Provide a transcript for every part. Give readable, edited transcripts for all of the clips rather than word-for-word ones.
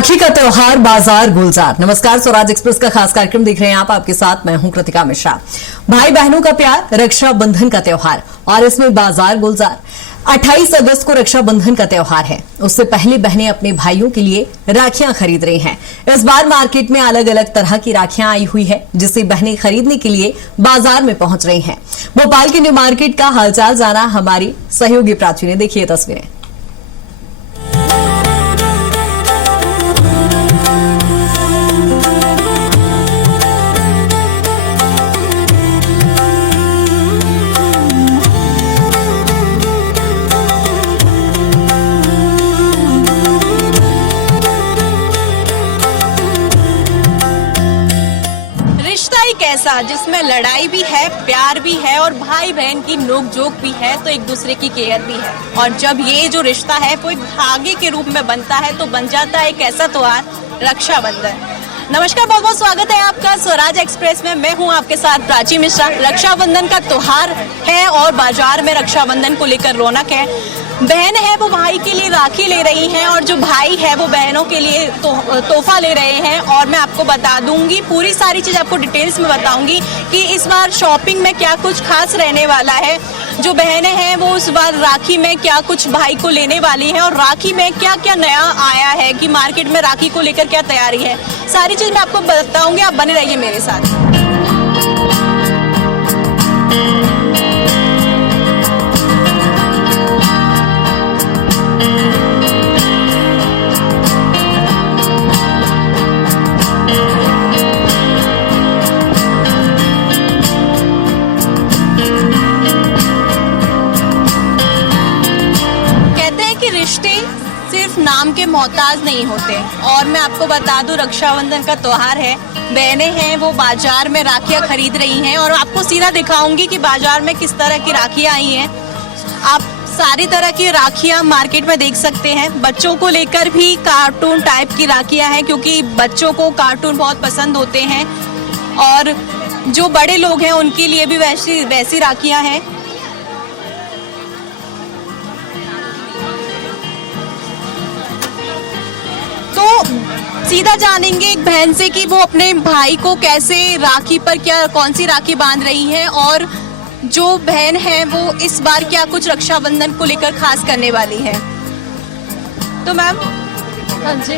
राखी का त्योहार बाजार गुलजार। नमस्कार, स्वराज एक्सप्रेस का खास कार्यक्रम देख रहे हैं आप। आपके साथ मैं हूं कृतिका मिश्रा। भाई बहनों का प्यार, रक्षाबंधन का त्योहार और इसमें बाजार गुलजार। 28 अगस्त को रक्षाबंधन का त्योहार है। उससे पहले बहनें अपने भाइयों के लिए राखियां खरीद रही हैं। इस बार मार्केट में अलग अलग तरह की राखियां आई हुई है, जिसे बहनें खरीदने के लिए बाजार में पहुंच रही हैं। भोपाल के न्यू मार्केट का हालचाल जाना हमारी सहयोगी प्राची ने। देखिए तस्वीरें। ऐसा जिसमें लड़ाई भी है, प्यार भी है और भाई बहन की नोक-झोंक भी है, तो एक दूसरे की केयर भी है। और जब ये जो रिश्ता है वो एक धागे के रूप में बनता है तो बन जाता है एक ऐसा त्योहार, रक्षाबंधन। नमस्कार, बहुत बहुत स्वागत है आपका स्वराज एक्सप्रेस में। मैं हूं आपके साथ प्राची मिश्रा। रक्षाबंधन का त्योहार है और बाजार में रक्षाबंधन को लेकर रौनक है। बहन है वो भाई के लिए राखी ले रही हैं और जो भाई है वो बहनों के लिए तोहफा ले रहे हैं। और मैं आपको बता दूंगी, पूरी सारी चीज़ आपको डिटेल्स में बताऊंगी कि इस बार शॉपिंग में क्या कुछ खास रहने वाला है। जो बहनें हैं वो इस बार राखी में क्या कुछ भाई को लेने वाली हैं और राखी में क्या क्या नया आया है कि मार्केट में राखी को लेकर क्या तैयारी है, सारी चीज़ मैं आपको बताऊंगी। आप बने रहिए मेरे साथ। सिर्फ नाम के मोहताज नहीं होते। और मैं आपको बता दूं, रक्षाबंधन का त्योहार है। बहनें हैं वो बाजार में राखियां खरीद रही हैं और आपको सीधा दिखाऊंगी कि बाजार में किस तरह की राखियां आई हैं। आप सारी तरह की राखियां मार्केट में देख सकते हैं। बच्चों को लेकर भी कार्टून टाइप की राखियां हैं, क्योंकि बच्चों को कार्टून बहुत पसंद होते हैं। और जो बड़े लोग हैं उनके लिए भी वैसी राखियां हैं। सीधा जानेंगे एक बहन से कि वो अपने भाई को कैसे राखी पर कौन सी राखी बांध रही है और जो बहन है वो इस बार क्या कुछ रक्षाबंधन को लेकर खास करने वाली है। तो मैम,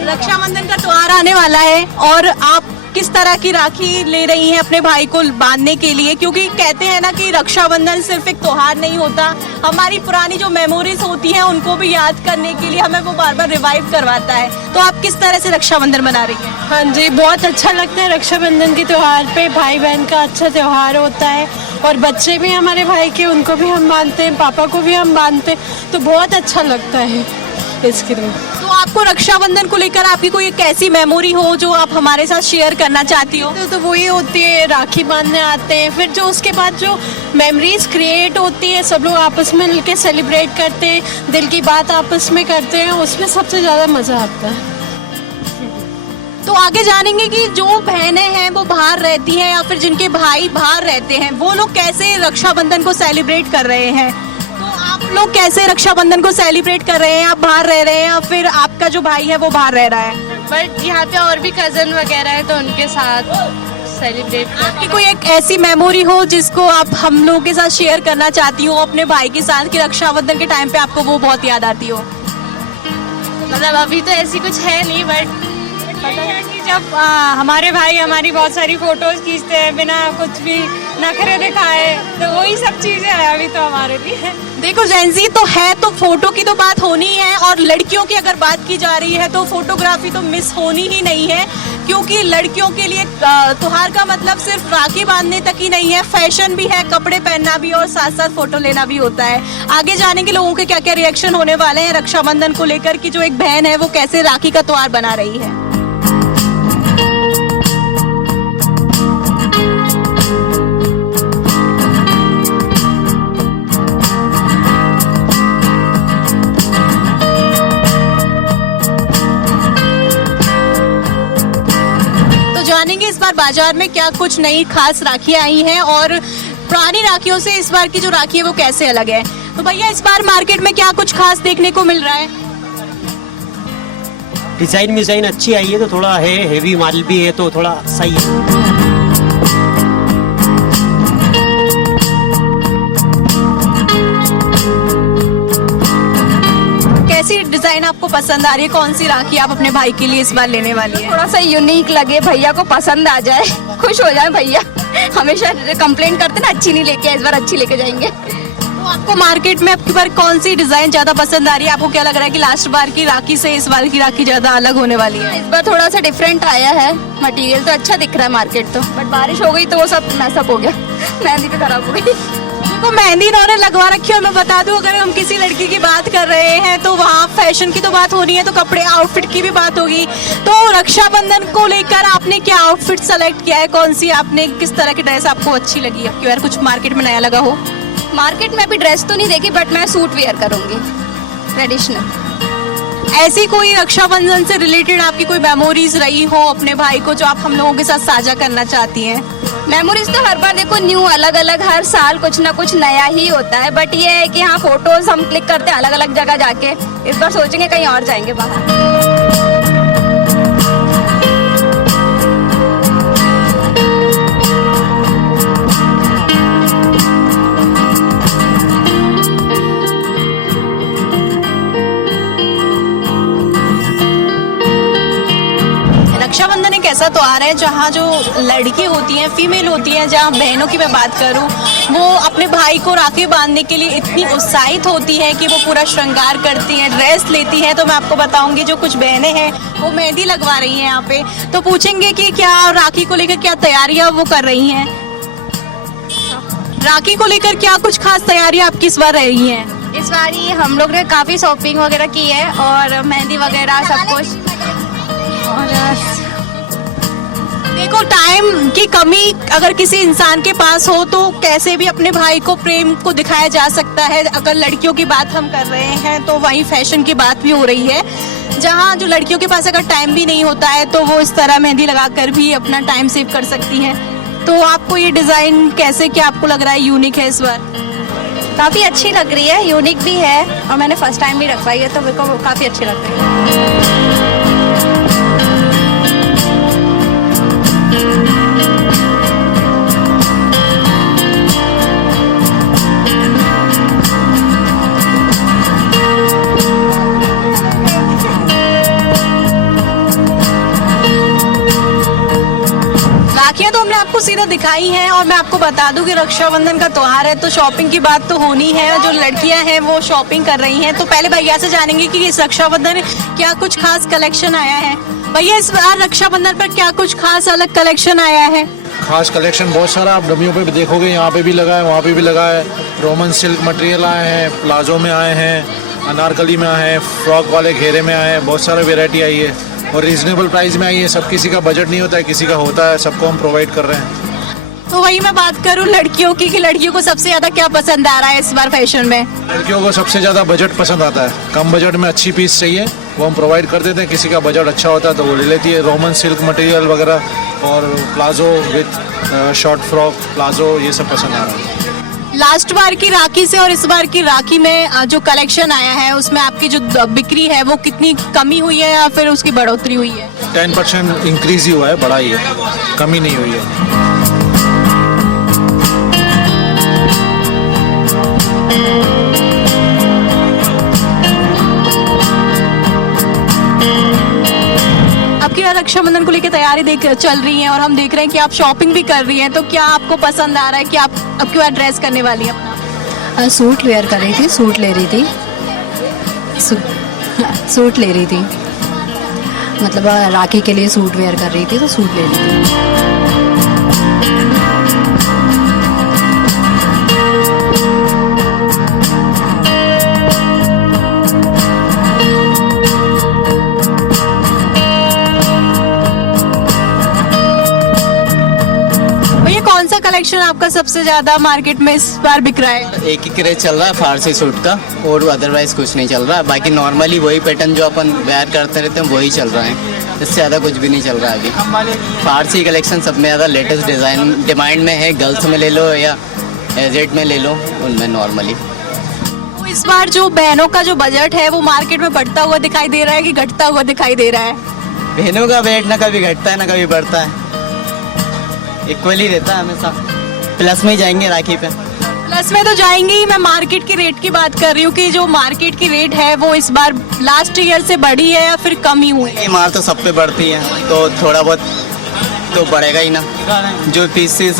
रक्षाबंधन का त्योहार आने वाला है और आप किस तरह की राखी ले रही हैं अपने भाई को बांधने के लिए? क्योंकि कहते हैं ना कि रक्षाबंधन सिर्फ एक त्योहार नहीं होता, हमारी पुरानी जो मेमोरीज होती हैं उनको भी याद करने के लिए हमें वो बार बार रिवाइव करवाता है। तो आप किस तरह से रक्षाबंधन मना रही हैं? हाँ जी, बहुत अच्छा लगता है। रक्षाबंधन के त्योहार पे भाई बहन का अच्छा त्योहार होता है और बच्चे भी हमारे भाई के, उनको भी हम बांधते हैं, पापा को भी हम बांधते हैं, तो बहुत अच्छा लगता है इसके लिए। तो आपको रक्षाबंधन को लेकर आपकी कोई एक ऐसी मेमोरी हो जो आप हमारे साथ शेयर करना चाहती हो? तो वही होती है, राखी बांधने आते हैं, फिर जो उसके बाद जो मेमोरीज क्रिएट होती है, सब लोग आपस में मिलकर सेलिब्रेट करते हैं, दिल की बात आपस में करते हैं, उसमें सबसे ज़्यादा मज़ा आता है। तो आगे जानेंगे कि जो बहनें हैं वो बाहर रहती हैं या फिर जिनके भाई बाहर रहते हैं, वो लोग कैसे रक्षाबंधन को सेलिब्रेट कर रहे हैं। आप लोग कैसे रक्षाबंधन को सेलिब्रेट कर रहे हैं? आप बाहर रह रहे हैं या फिर आपका जो भाई है वो बाहर रह रहा है? बट यहाँ पे और भी कजन वगैरह है तो उनके साथ सेलिब्रेट। आपकी कोई एक ऐसी मेमोरी हो जिसको आप हम लोगों के साथ शेयर करना चाहती हो अपने भाई के साथ, कि रक्षाबंधन के टाइम पे आपको वो बहुत याद आती हो? मतलब अभी तो ऐसी कुछ है नहीं, बट पता है कि जब हमारे भाई हमारी बहुत सारी फोटोज खींचते हैं बिना कुछ भी नखरे दिखाए, तो वही सब चीजें हैं अभी तो हमारे लिए। देखो जेंजी तो है, तो फोटो की तो बात होनी है और लड़कियों की अगर बात की जा रही है तो फोटोग्राफी तो मिस होनी ही नहीं है, क्योंकि लड़कियों के लिए त्योहार का मतलब सिर्फ राखी बांधने तक ही नहीं है, फैशन भी है, कपड़े पहनना भी और साथ साथ फोटो लेना भी होता है। आगे जाने के लोगों के क्या क्या रिएक्शन होने वाले हैं रक्षाबंधन को लेकर कि जो एक बहन है वो कैसे राखी का त्योहार बना रही है। जानेंगे इस बार बाजार में क्या कुछ नई खास राखियां आई हैं और पुरानी राखियों से इस बार की जो राखी है वो कैसे अलग है। तो भैया, इस बार मार्केट में क्या कुछ खास देखने को मिल रहा है? डिजाइन अच्छी आई है, तो थोड़ा है हेवी माल भी है, तो थोड़ा सही है। कैसी डिजाइन आपको पसंद आ रही है? कौन सी राखी आप अपने भाई के लिए इस बार लेने वाली है? थोड़ा सा यूनिक लगे, भैया को पसंद आ जाए, खुश हो जाए भैया। हमेशा कंप्लेंट करते ना अच्छी नहीं लेके, इस बार अच्छी लेके जाएंगे। तो आपको मार्केट में अब की बार कौन सी डिजाइन ज्यादा पसंद आ रही है? आपको क्या लग रहा है कि लास्ट बार की राखी से इस बार की राखी ज्यादा अलग होने वाली है? इस बार थोड़ा सा डिफरेंट आया है, मटेरियल तो अच्छा दिख रहा है मार्केट तो, बट बारिश हो गई तो वो सब मैसअप हो गया, मेहंदी भी खराब हो गई। तो मेहंदी इन्होंने लगवा रखी है। और मैं बता दूं, अगर हम किसी लड़की की बात कर रहे हैं तो वहाँ फैशन की तो बात हो रही है, तो कपड़े आउटफिट की भी बात होगी। तो रक्षाबंधन को लेकर आपने क्या आउटफिट सेलेक्ट किया है? कौन सी आपने किस तरह की ड्रेस आपको अच्छी लगी है? यार कुछ मार्केट में नया लगा हो? मार्केट में अभी ड्रेस तो नहीं देखी, बट मैं सूट वेयर करूंगी ट्रेडिशनल। ऐसी कोई रक्षाबंधन से रिलेटेड आपकी कोई मेमोरीज रही हो अपने भाई को, जो आप हम लोगों के साथ साझा करना चाहती हैं? मेमोरीज तो हर बार देखो न्यू, अलग अलग, हर साल कुछ ना कुछ नया ही होता है, बट ये है कि हाँ फोटोज हम क्लिक करते हैं अलग अलग जगह जाके। इस बार सोचेंगे कहीं और जाएंगे बाहर। रक्षाबंधन एक ऐसा त्योहार है जहाँ जो लड़की होती हैं, फीमेल होती हैं, जहाँ बहनों की मैं बात करूँ, वो अपने भाई को राखी बांधने के लिए इतनी उत्साहित होती हैं कि वो पूरा श्रृंगार करती हैं, ड्रेस लेती हैं। तो मैं आपको बताऊंगी, जो कुछ बहनें हैं वो मेहंदी लगवा रही हैं यहाँ पे, तो पूछेंगे कि क्या राखी को लेकर क्या तैयारियां वो कर रही हैं। राखी को लेकर क्या कुछ खास तैयारियां आपकी इस बार रही हैं? इस बार ही हम लोग ने काफी शॉपिंग वगैरह की है, और मेहंदी वगैरह सब कुछ। और देखो, टाइम की कमी अगर किसी इंसान के पास हो तो कैसे भी अपने भाई को प्रेम को दिखाया जा सकता है। अगर लड़कियों की बात हम कर रहे हैं तो वहीं फैशन की बात भी हो रही है, जहाँ जो लड़कियों के पास अगर टाइम भी नहीं होता है तो वो इस तरह मेहंदी लगाकर भी अपना टाइम सेव कर सकती हैं। तो आपको ये डिजाइन कैसे, क्या आपको लग रहा है यूनिक है इस बार? काफी अच्छी लग रही है, यूनिक भी है, और मैंने फर्स्ट टाइम भी रखवाई है, तो मेरे को काफी अच्छी लग रही है। राखियां तो हमने आपको सीधा दिखाई हैं, और मैं आपको बता दूं कि रक्षाबंधन का त्योहार है तो शॉपिंग की बात तो होनी है। जो लड़कियां हैं वो शॉपिंग कर रही हैं, तो पहले भैया से जानेंगे कि इस रक्षाबंधन क्या कुछ खास कलेक्शन आया है। भैया, इस बार रक्षाबंधन पर क्या कुछ खास अलग कलेक्शन आया है? खास कलेक्शन बहुत सारा आप डमियों पे भी देखोगे, यहाँ पे भी लगा है, वहाँ पे भी लगा है। रोमन सिल्क मटेरियल आए हैं, प्लाजो में आए हैं, अनारकली में आए हैं, फ्रॉक वाले घेरे में आए हैं, बहुत सारे वेराइटी आई है और रीजनेबल प्राइस में आई है। सब किसी का बजट नहीं होता है, किसी का होता है, सबको हम प्रोवाइड कर रहे हैं। तो वही मैं बात करूं लड़कियों की, कि लड़कियों को सबसे ज्यादा क्या पसंद आ रहा है इस बार फैशन में? लड़कियों को सबसे ज़्यादा बजट पसंद आता है, कम बजट में अच्छी पीस चाहिए वो हम प्रोवाइड कर देते हैं। किसी का बजट अच्छा होता है तो वो ले लेती है। रोमन सिल्क मटेरियल वगैरह और palazzo with short frock palazzo, ये सब पसंद आ रहा है। लास्ट बार की राखी से और इस बार की राखी में जो कलेक्शन आया है उसमें आपकी जो बिक्री है वो कितनी कमी हुई है या फिर उसकी बढ़ोतरी हुई है? 10% इंक्रीज ही हुआ है, बढ़ा ही है, कमी नहीं हुई है। आपकी रक्षाबंधन को लेकर तैयारी चल रही है और हम देख रहे हैं कि आप शॉपिंग भी कर रही हैं, तो क्या आपको पसंद आ रहा है कि आप अब की बार ड्रेस करने वाली हैं अपना? सूट वेयर कर रही थी, सूट ले रही थी, सूट ले रही थी, मतलब राखी के लिए सूट वेयर कर रही थी, तो सूट ले रही थी। कौन सा कलेक्शन आपका सबसे ज्यादा मार्केट में इस बार बिक रहा है? एक ही क्रेज चल रहा है फारसी सूट का, और अदरवाइज कुछ नहीं चल रहा है। बाकी नॉर्मली वही पैटर्न जो अपन वेयर करते रहते हैं वही चल रहा है, इससे ज़्यादा कुछ भी नहीं चल रहा है अभी। फारसी कलेक्शन सब में ज़्यादा लेटेस्ट डिज़ाइन डिमांड में है, गर्ल्स में ले लो या एजेड में ले लो, उनमें नॉर्मली। तो इस बार जो बहनों का जो बजट है वो मार्केट में बढ़ता हुआ दिखाई दे रहा है कि घटता हुआ दिखाई दे रहा है? बहनों का वेट ना कभी घटता है ना कभी बढ़ता है, इक्वली रहता है हमेशा, प्लस में ही जाएंगे राखी पे। प्लस में तो जाएंगे ही। मैं मार्केट की रेट की बात कर रही हूँ कि जो मार्केट की रेट है वो इस बार लास्ट ईयर से बढ़ी है या फिर कम ही हुई है? ये माल तो सब पे बढ़ती है तो थोड़ा बहुत तो बढ़ेगा ही ना। जो पीसेस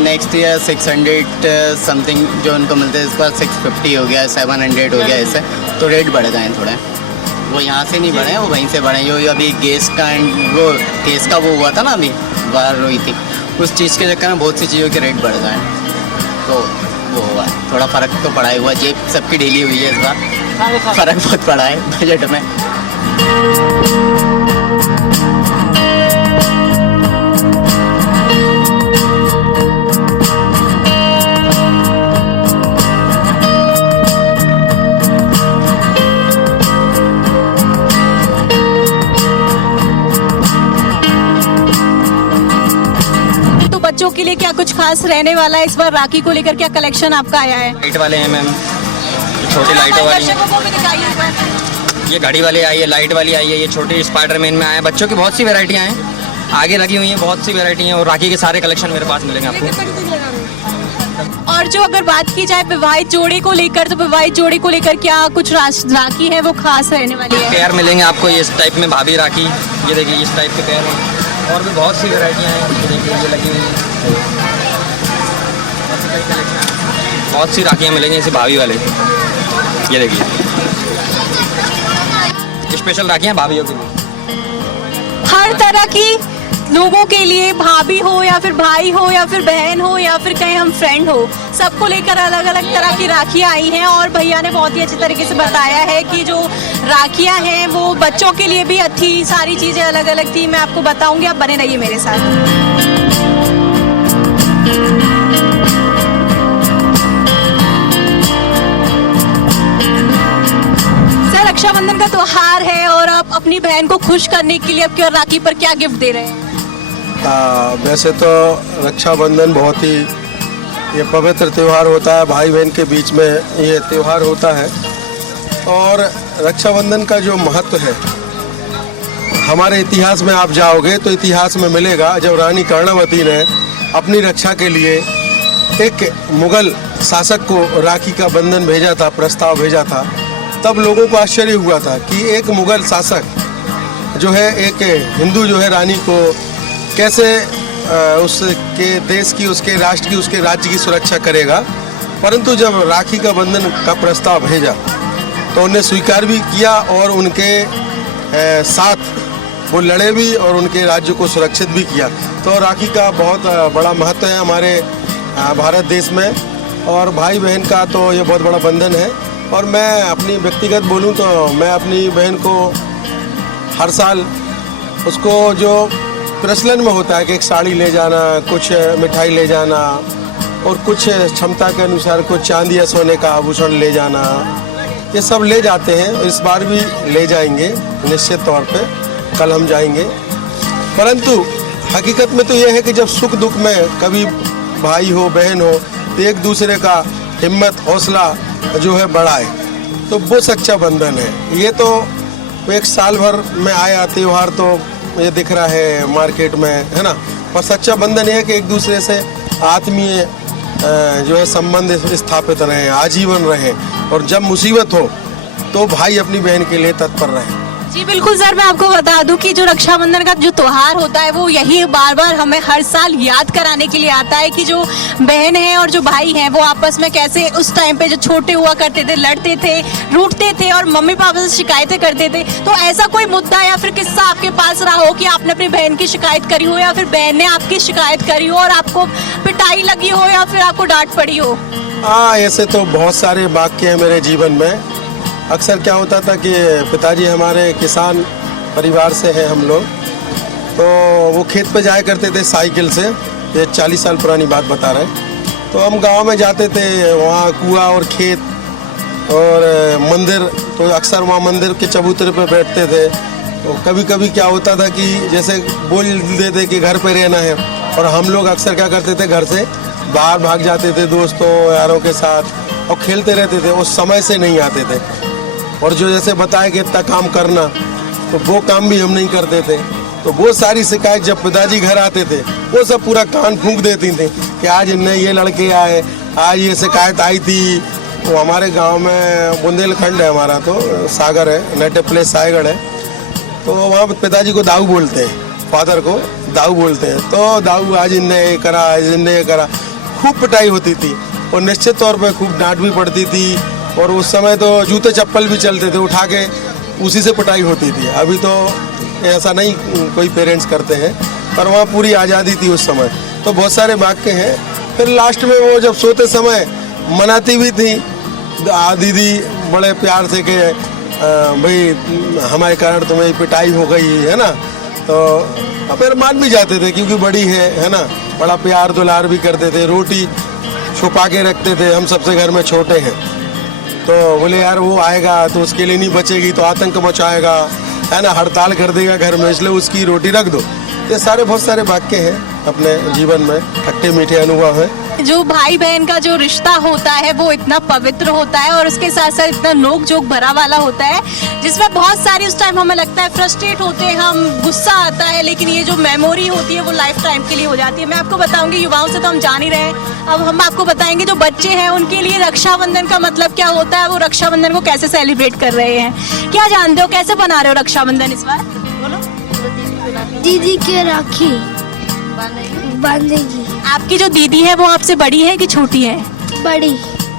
नेक्स्ट ईयर 600 समथिंग जो उनको मिलते हैं, इस बार 650 हो गया, 700 हो गया, ऐसे तो रेट बढ़ गए हैं थोड़े। वो यहाँ से नहीं बढ़े, वो वहीं से बढ़े। जो अभी गैस का वो हुआ था ना, अभी बाहर हुई थी, उस चीज़ के चक्कर में बहुत सी चीज़ों के रेट बढ़ गए हैं, तो वो हुआ थोड़ा फ़र्क तो पड़ा हुआ। जेब सबकी ढीली हुई है इस बार, फ़र्क बहुत पड़ा है बजट में। बच्चों के लिए क्या कुछ खास रहने वाला है इस बार राखी को लेकर? क्या कलेक्शन आपका आया है? लाइट वाले हैं मैम, छोटी लाइटों वाली, दर्शकों को भी दिखाइए एक बार। ये घड़ी वाली आई है, लाइट वाली आई है, ये छोटी स्पाइडरमैन में आया है। बच्चों की बहुत सी वैरायटियाँ हैं, आगे लगी हुई हैं बहुत सी वैरायटी हैं, और राखी के सारे कलेक्शन मेरे पास मिलेंगे आपको। और जो अगर बात की जाए विवाहित जोड़े को लेकर, तो विवाहित जोड़े को लेकर क्या कुछ राखी है वो खास रहने वाली है? पेयर मिलेंगे आपको ये इस टाइप में, भाभी राखी, ये देखिए इस टाइप के पेयर हैं, और भी बहुत सी वैरायटियाँ हैं, ये देखिए ये लगी हुई हैं, बहुत सी राखियाँ मिलेंगी ऐसे भाभी वाले। ये देखिए स्पेशल राखियाँ भाभीयों के लिए, हर तरह की लोगों के लिए, भाभी हो या फिर भाई हो या फिर बहन हो या फिर कहीं हम फ्रेंड हो, सबको लेकर अलग अलग तरह की राखियाँ आई हैं। और भैया ने बहुत ही अच्छे तरीके से बताया है कि जो राखियाँ हैं वो बच्चों के लिए भी अच्छी, सारी चीज़ें अलग अलग थी। मैं आपको बताऊंगी, आप बने रहिए मेरे साथ। रक्षाबंधन का त्योहार है और आप अपनी बहन को खुश करने के लिए आपकी और राखी पर क्या गिफ्ट दे रहे हैं? वैसे तो रक्षाबंधन बहुत ही ये पवित्र त्यौहार होता है, भाई बहन के बीच में ये त्यौहार होता है। और रक्षाबंधन का जो महत्व है, हमारे इतिहास में आप जाओगे तो इतिहास में मिलेगा, जब रानी कर्णावती ने अपनी रक्षा के लिए एक मुगल शासक को राखी का बंधन भेजा था, प्रस्ताव भेजा था, तब लोगों को आश्चर्य हुआ था कि एक मुगल शासक जो है एक हिंदू जो है रानी को कैसे उसके देश की, उसके राष्ट्र की, उसके राज्य की सुरक्षा करेगा। परंतु जब राखी का बंधन का प्रस्ताव भेजा तो उन्हें स्वीकार भी किया और उनके साथ वो लड़े भी और उनके राज्य को सुरक्षित भी किया। तो राखी का बहुत बड़ा महत्व है हमारे भारत देश में, और भाई बहन का तो ये बहुत बड़ा बंधन है। और मैं अपनी व्यक्तिगत बोलूं तो मैं अपनी बहन को हर साल उसको जो प्रचलन में होता है कि एक साड़ी ले जाना, कुछ मिठाई ले जाना और कुछ क्षमता के अनुसार कुछ चांदी या सोने का आभूषण ले जाना, ये सब ले जाते हैं। इस बार भी ले जाएंगे निश्चित तौर पे, कल हम जाएंगे। परंतु हकीकत में तो ये है कि जब सुख दुख में कभी भाई हो बहन हो तो एक दूसरे का हिम्मत हौसला जो है बढ़ाए, तो वो सच्चा बंधन है। ये तो एक साल भर में आया त्यौहार तो ये दिख रहा है मार्केट में, है ना, पर सच्चा बंधन ये है कि एक दूसरे से आत्मीय जो है संबंध स्थापित रहे, आजीवन रहे, और जब मुसीबत हो तो भाई अपनी बहन के लिए तत्पर रहे। जी बिल्कुल सर, मैं आपको बता दूं कि जो रक्षाबंधन का जो त्योहार होता है वो यही बार बार हमें हर साल याद कराने के लिए आता है कि जो बहन है और जो भाई हैं वो आपस में कैसे उस टाइम पे जो छोटे हुआ करते थे, लड़ते थे, रूठते थे और मम्मी पापा से शिकायतें करते थे। तो ऐसा कोई मुद्दा या फिर किस्सा आपके पास रहा हो कि आपने अपनी बहन की शिकायत करी हो या फिर बहन ने आपकी शिकायत करी हो और आपको पिटाई लगी हो या फिर आपको डांट पड़ी हो? हाँ, ऐसे तो बहुत सारे वाक्य हैं मेरे जीवन में। अक्सर क्या होता था कि पिताजी हमारे किसान परिवार से हैं हम लोग, तो वो खेत पे जाया करते थे साइकिल से, ये 40 साल पुरानी बात बता रहे हैं। तो हम गांव में जाते थे, वहाँ कुआं और खेत और मंदिर, तो अक्सर वहाँ मंदिर के चबूतरे पे बैठते थे। तो कभी कभी क्या होता था कि जैसे बोल देते कि घर पे रहना है, और हम लोग अक्सर क्या करते थे, घर से बाहर भाग जाते थे दोस्तों यारों के साथ, और खेलते रहते थे, उस समय से नहीं आते थे। और जो जैसे बताया कि इतना काम करना, तो वो काम भी हम नहीं करते थे। तो वो सारी शिकायत जब पिताजी घर आते थे, वो सब पूरा कान फूंक देती थी कि आज इनने ये लड़के आए, आज ये शिकायत आई थी। वो हमारे गांव में बुंदेलखंड है, हमारा तो सागर है, नेटिव प्लेस सायगढ़ है। तो वहाँ पिताजी को दाऊ बोलते हैं, फादर को दाऊ बोलते हैं। तो दाऊ आज इनने ये करा, आज इनने ये करा, खूब पिटाई होती थी और निश्चित तौर पे खूब डांट भी पड़ती थी। और उस समय तो जूते चप्पल भी चलते थे, उठा के उसी से पिटाई होती थी। अभी तो ऐसा नहीं कोई पेरेंट्स करते हैं, पर वहाँ पूरी आज़ादी थी उस समय। तो बहुत सारे वाक्य हैं। फिर लास्ट में वो जब सोते समय मनाती भी थी दीदी बड़े प्यार से कि भाई हमारे कारण तुम्हें पिटाई हो गई है ना। तो फिर मान भी जाते थे क्योंकि बड़ी है ना, बड़ा प्यार दुलार भी करते थे। रोटी छुपा के रखते थे, हम सबसे घर में छोटे हैं। तो बोले यार वो आएगा तो उसके लिए नहीं बचेगी, तो आतंक मचाएगा, है ना, हड़ताल कर देगा घर में, इसलिए उसकी रोटी रख दो। ये सारे बहुत सारे वाक्य हैं अपने जीवन में, खट्टे मीठे अनुभव हैं। जो भाई बहन का जो रिश्ता होता है वो इतना पवित्र होता है और उसके साथ साथ इतना नोक जोक भरा वाला होता है, जिसमें बहुत सारी उस टाइम हमें लगता है फ्रस्ट्रेट होते हैं हम, गुस्सा आता है, लेकिन ये जो मेमोरी होती है वो लाइफ टाइम के लिए हो जाती है। मैं आपको बताऊंगी, युवाओं से तो हम जान ही रहे हैं, अब हम आपको बताएंगे जो बच्चे हैं उनके लिए रक्षाबंधन का मतलब क्या होता है, वो रक्षाबंधन को कैसे सेलिब्रेट कर रहे हैं। क्या जानते हो, कैसे बना रहे हो रक्षाबंधन इस बार? बोलो। दीदी के राखी बांधेगी। आपकी जो दीदी है वो आपसे बड़ी है कि छोटी है? बड़ी।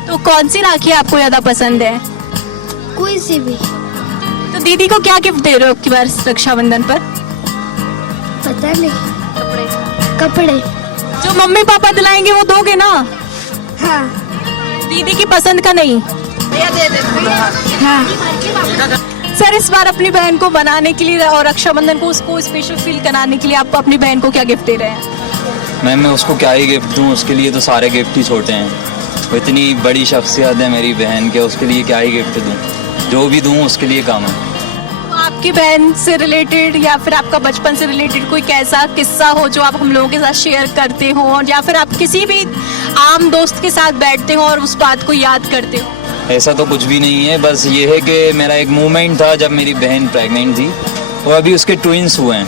तो कौन सी राखी आपको ज्यादा पसंद है? कोई सी भी। तो दीदी को क्या गिफ्ट दे रहे हो आपकी बार रक्षाबंधन पर? पता नहीं। कपड़े। जो मम्मी पापा दिलाएंगे वो दोगे ना? हाँ। दीदी की पसंद का नहीं? हाँ। सर, इस बार अपनी बहन को बनाने के लिए और रक्षाबंधन को उसको स्पेशल फील कराने के लिए आप अपनी बहन को क्या गिफ्ट दे रहे हैं? मैं उसको क्या ही गिफ्ट दूँ, उसके लिए तो सारे गिफ्ट ही छोटे हैं। वो इतनी बड़ी शख्सियत है मेरी बहन के, उसके लिए क्या ही गिफ्ट दूँ, जो भी दूँ उसके लिए काम है। तो आपकी बहन से रिलेटेड या फिर आपका बचपन से रिलेटेड कोई कैसा किस्सा हो जो आप हम लोगों के साथ शेयर करते हो, और या फिर आप किसी भी आम दोस्त के साथ बैठते हो और उस बात को याद करते हो? ऐसा तो कुछ भी नहीं है, बस ये है कि मेरा एक मोमेंट था जब मेरी बहन प्रेग्नेंट थी और अभी उसके ट्विंस हुए हैं,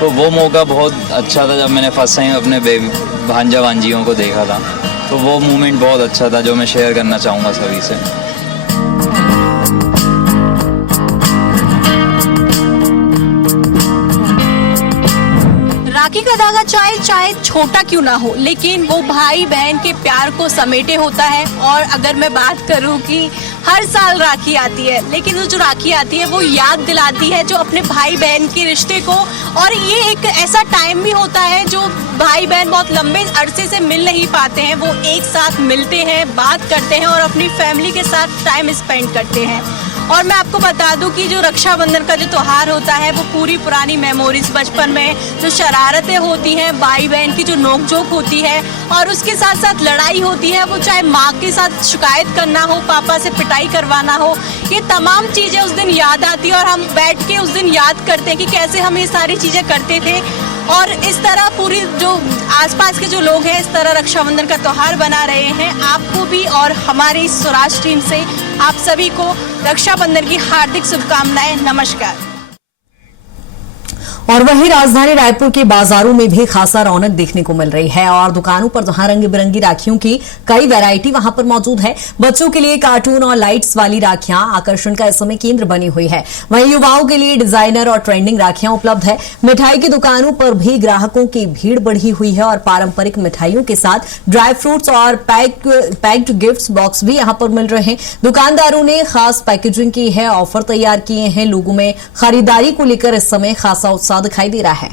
तो वो मौका बहुत अच्छा था जब मैंने फर्स्ट टाइम अपने भांजा भांजियों को देखा था। तो वो मोमेंट बहुत अच्छा था जो मैं शेयर करना चाहूँगा सभी से। राखी का धागा चाहे छोटा क्यों ना हो, लेकिन वो भाई बहन के प्यार को समेटे होता है। और अगर मैं बात करूं कि हर साल राखी आती है, लेकिन वो जो राखी आती है वो याद दिलाती है जो अपने भाई बहन के रिश्ते को। और ये एक ऐसा टाइम भी होता है जो भाई बहन बहुत लंबे अरसे से मिल नहीं पाते हैं, वो एक साथ मिलते हैं, बात करते हैं और अपनी फैमिली के साथ टाइम स्पेंड करते हैं। और मैं आपको बता दूं कि जो रक्षाबंधन का जो त्योहार होता है वो पूरी पुरानी मेमोरीज, बचपन में जो शरारतें होती हैं, भाई बहन की जो नोकझोंक होती है और उसके साथ साथ लड़ाई होती है, वो चाहे माँ के साथ शिकायत करना हो, पापा से पिटाई करवाना हो, ये तमाम चीज़ें उस दिन याद आती है और हम बैठ के उस दिन याद करते हैं कि कैसे हम ये सारी चीज़ें करते थे। और इस तरह पूरी जो आसपास के जो लोग हैं इस तरह रक्षाबंधन का त्योहार बना रहे हैं। आपको भी और हमारी स्वराज टीम से आप सभी को रक्षाबंधन की हार्दिक शुभकामनाएं। नमस्कार। और वहीं राजधानी रायपुर के बाजारों में भी खासा रौनक देखने को मिल रही है और दुकानों पर जहां रंग बिरंगी राखियों की कई वैरायटी वहां पर मौजूद है। बच्चों के लिए कार्टून और लाइट्स वाली राखियां आकर्षण का इस समय केंद्र बनी हुई है। वहीं युवाओं के लिए डिजाइनर और ट्रेंडिंग राखियां उपलब्ध है। मिठाई की दुकानों पर भी ग्राहकों की भीड़ बढ़ी हुई है और पारंपरिक मिठाइयों के साथ ड्राई फ्रूट्स और पैक्ड गिफ्ट बॉक्स भी यहां पर मिल रहे हैं। दुकानदारों ने खास पैकेजिंग की है, ऑफर तैयार किए हैं। लोगों में खरीदारी को लेकर इस समय खासा उत्साह दिखाई दे रहा है।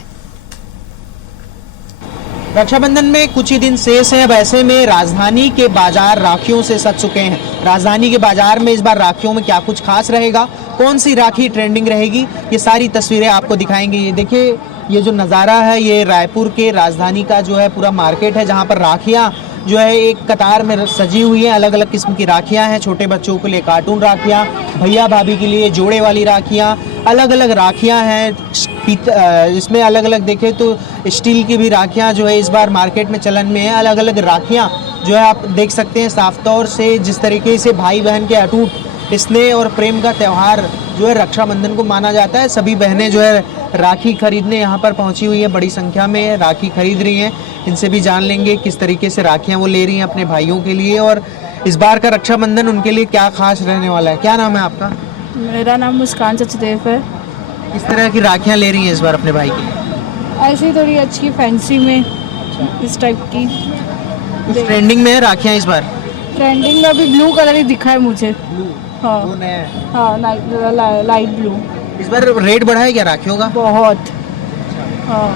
रक्षाबंधन में कुछ ही दिन शेष हैं, अब ऐसे में राजधानी के बाजार राखियों से सज चुके हैं। राजधानी के बाजार में इस बार राखियों में क्या कुछ खास रहेगा, कौन सी राखी ट्रेंडिंग रहेगी, ये सारी तस्वीरें आपको दिखाएंगे। ये देखिए, ये जो नज़ारा है ये रायपुर के राजधानी का जो है पूरा मार्केट है, जहाँ पर राखियाँ जो है एक कतार में सजी हुई हैं। अलग अलग किस्म की राखियाँ हैं, छोटे बच्चों के लिए कार्टून राखियाँ, भैया भाभी के लिए जोड़े वाली राखियाँ, अलग अलग राखियाँ हैं, इसमें अलग अलग देखें तो स्टील की भी राखियाँ जो है इस बार मार्केट में चलन में है। अलग अलग राखियाँ जो है आप देख सकते हैं साफ तौर से, जिस तरीके से भाई बहन के अटूट स्नेह और प्रेम का त्यौहार जो है रक्षाबंधन को माना जाता है। सभी बहनें जो है राखी खरीदने यहाँ पर पहुँची हुई हैं, बड़ी संख्या में राखी खरीद रही हैं। इनसे भी जान लेंगे किस तरीके से राखियाँ वो ले रही हैं अपने भाइयों के लिए, और इस बार का रक्षाबंधन उनके लिए क्या खास रहने वाला है। क्या नाम है आपका? मेरा नाम मुस्कान सचदेव है। किस तरह की राखियाँ ले रही हैं इस बार अपने भाई के लिए? ऐसे ही थोड़ी अच्छी फैंसी में इस टाइप की। कुछ ट्रेंडिंग में है राखियाँ इस बार? ट्रेंडिंग में अभी ब्लू कलर ही दिखा है मुझे। हाँ वो नया है। हाँ, लाइट ब्लू। इस बार रेट बढ़ा है क्या राखियों का? बहुत। हाँ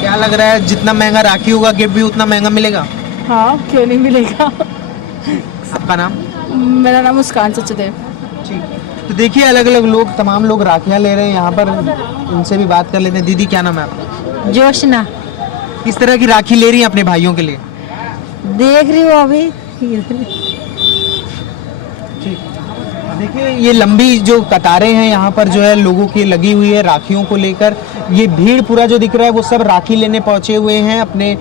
क्या लग रहा है जितना महंगा राखी होगा गिफ्ट भी उतना महंगा मिलेगा? हाँ, क्यों नहीं मिलेगा। आपका नाम? मेरा नाम मुस्कान सचदेव। ठीक। तो देखिए अलग अलग लोग, तमाम लोग राखियाँ ले रहे हैं यहाँ पर, उनसे भी बात कर लेते हैं। दीदी क्या नाम है आपका? जोशना। किस तरह की राखी ले रही हैं अपने भाइयों के लिए? देख रही हूँ अभी। देखिए ये लंबी जो कतारें हैं यहाँ पर जो है लोगों की लगी हुई है राखियों को लेकर। ये भीड़ पूरा जो दिख रहा है वो सब राखी लेने पहुंचे हुए हैं अपने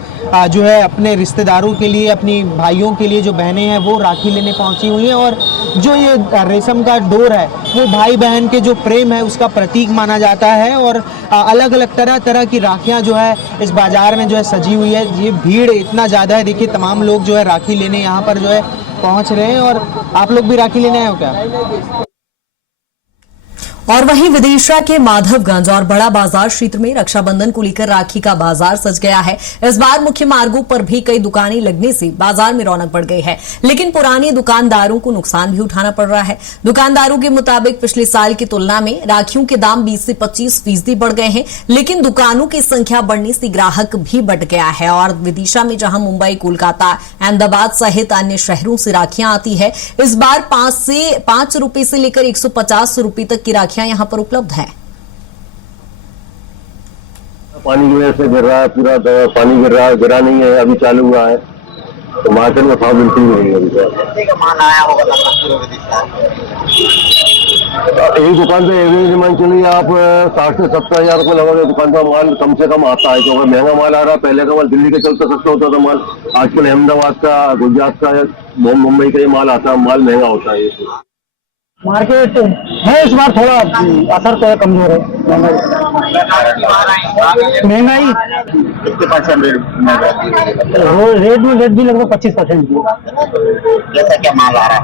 जो है अपने रिश्तेदारों के लिए, अपनी भाइयों के लिए। जो बहनें हैं वो राखी लेने पहुंची हुई हैं, और जो ये रेशम का डोर है वो भाई बहन के जो प्रेम है उसका प्रतीक माना जाता है। और अलग अलग तरह तरह की राखियाँ जो है इस बाजार में जो है सजी हुई है। ये भीड़ इतना ज़्यादा है, देखिए तमाम लोग जो है राखी लेने यहाँ पर जो है पहुंच रहे हैं। और आप लोग भी राखी लेने आए हो क्या? और वहीं विदिशा के माधवगंज और बड़ा बाजार क्षेत्र में रक्षाबंधन को लेकर राखी का बाजार सज गया है। इस बार मुख्य मार्गों पर भी कई दुकानें लगने से बाजार में रौनक बढ़ गई है, लेकिन पुराने दुकानदारों को नुकसान भी उठाना पड़ रहा है। दुकानदारों के मुताबिक पिछले साल की तुलना में राखियों के दाम 20 से 25% बढ़ गए हैं, लेकिन दुकानों की संख्या बढ़ने से ग्राहक भी बढ़ गया है। और विदिशा में जहां मुंबई, कोलकाता, अहमदाबाद सहित अन्य शहरों से राखियां आती है, इस बार 5 रुपए से लेकर 150 रुपए तक की राखियां यहां पर उपलब्ध है। पानी की वजह से गिर रहा है, पूरा पानी गिर रहा है, गिरा नहीं है, अभी चालू हुआ है, तो मार्केट में भाव बिल्कुल नहीं है। एक दुकान पे एवरेज डिमांड चलिए आप 60 से 70 हजार रुपये लगा, दुकान का माल कम से कम आता है, क्योंकि महंगा माल आ रहा है। पहले का माल दिल्ली के चलते सस्ता होता था माल, आजकल अहमदाबाद का, गुजरात का, मुंबई का ये माल आता है, माल महंगा होता है। मार्केट है इस बार थोड़ा असर तो है, कमजोर है। महंगाई रेट में रेट भी लगभग 25%। जैसा क्या माल आ रहा है?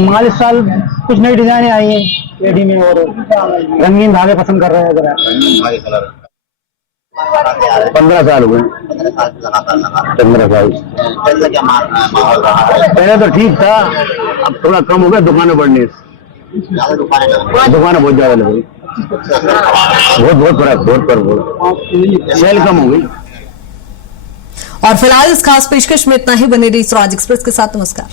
माल इस साल कुछ नई डिजाइने आई हैं रेडी में, और रंगीन धागे पसंद कर रहे हैं। 15 साल हुए। 15 साल। पहले तो ठीक था, अब थोड़ा कम हो गया दुकानें बढ़ने से। दुकानें बहुत ज्यादा लग रही, बहुत फर्क, सेल कम हो गई। और फिलहाल इस खास पेशकश में इतना ही। बने रही स्वराज एक्सप्रेस के साथ। नमस्कार।